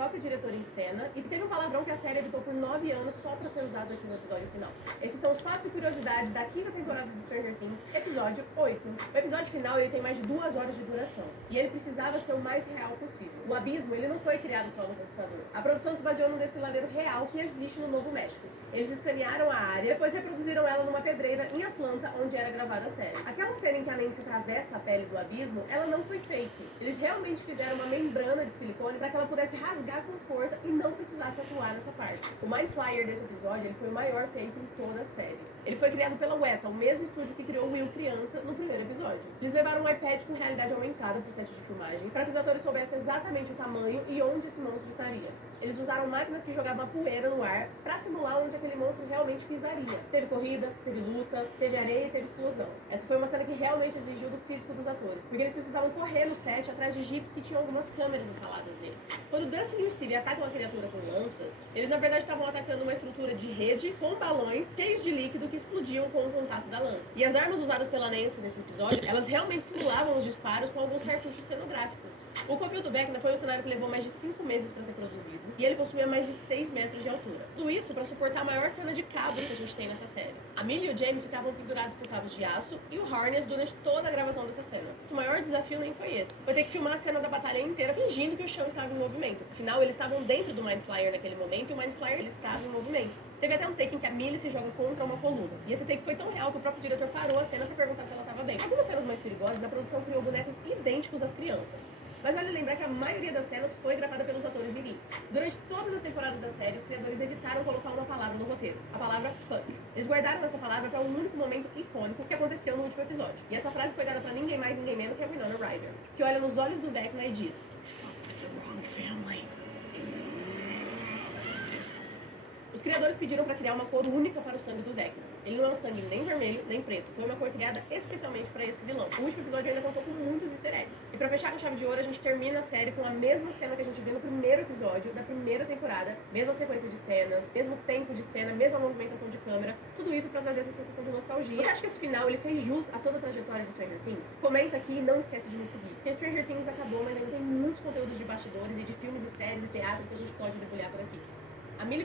próprio diretor em cena e teve um palavrão que a série editou por 9 anos só pra ser usado aqui no episódio final. Esses são os fatos e curiosidades da quinta temporada de Stranger Things, episódio 8. O episódio final ele tem mais de 2 horas de duração e ele precisava ser o mais real possível. O abismo ele não foi criado só no computador. A produção se baseou num desfiladeiro real que existe no Novo México. Eles escanearam a área, depois reproduziram ela numa pedreira em Atlanta, onde era gravada a série. Aquela cena em que a Nancy atravessa a pele do abismo, ela não foi fake. Eles realmente fizeram uma membrana de silicone para que ela pudesse rasgar com força e não precisasse atuar nessa parte. O Mind Flyer desse episódio ele foi o maior feito em toda a série. Ele foi criado pela Weta, o mesmo estúdio que criou Will criança no primeiro episódio. Eles levaram um iPad com realidade aumentada pro set de filmagem para que os atores soubessem exatamente o tamanho e onde esse monstro estaria. Eles usaram máquinas que jogavam poeira no ar para simular onde aquele monstro realmente pisaria. Teve corrida, teve luta, teve areia e teve explosão. Essa foi uma cena que realmente exigiu do físico dos atores, porque eles precisavam correr no set atrás de jipes que tinham algumas câmeras instaladas neles. Quando Dustin e o Steve atacam a criatura com lanças, eles na verdade estavam atacando uma estrutura de rede com balões cheios de líquido que explodiam com o contato da lança. E as armas usadas pela Nancy nesse episódio, elas realmente simulavam os disparos com alguns cartuchos cenográficos. O Covil do Vecna foi um cenário que levou mais de 5 meses para ser produzido e ele possuía mais de 6 metros de altura. Tudo isso para suportar a maior cena de cabos que a gente tem nessa série. A Millie e o Jamie ficavam pendurados por cabos de aço e o Harness durante toda a gravação dessa cena. O maior desafio nem foi esse. Foi ter que filmar a cena da batalha inteira fingindo que o chão estava em movimento. Afinal, eles estavam dentro do Mind Flyer naquele momento e o Mind Flyer ele estava em movimento. Teve até um take em que a Millie se joga contra uma coluna. E esse take foi tão real que o próprio diretor parou a cena para perguntar se ela estava bem. Em algumas cenas mais perigosas, a produção criou bonecos idênticos às crianças. Mas vale lembrar que a maioria das cenas foi gravada pelos atores mirins. Durante todas as temporadas da série, os criadores evitaram colocar uma palavra no roteiro, a palavra fuck. Eles guardaram essa palavra para um único momento icônico que aconteceu no último episódio. E essa frase foi dada para ninguém mais, ninguém menos que a Winona Ryder, que olha nos olhos do Vecna e diz: "Fuck with the wrong family." Os criadores pediram para criar uma cor única para o sangue do Vecna. Ele não é um sangue nem vermelho, nem preto. Foi uma cor criada especialmente para esse vilão. O último episódio ainda contou com muitos easter eggs. E para fechar com chave de ouro, a gente termina a série com a mesma cena que a gente viu no primeiro episódio da primeira temporada. Mesma sequência de cenas, mesmo tempo de cena, mesma movimentação de câmera. Tudo isso para trazer essa sensação de nostalgia. Você acha que esse final ele fez jus a toda a trajetória de Stranger Things? Comenta aqui e não esquece de me seguir. Porque Stranger Things acabou, mas ainda tem muitos conteúdos de bastidores e de filmes e séries e teatro que a gente pode debulhar por aqui. A Millie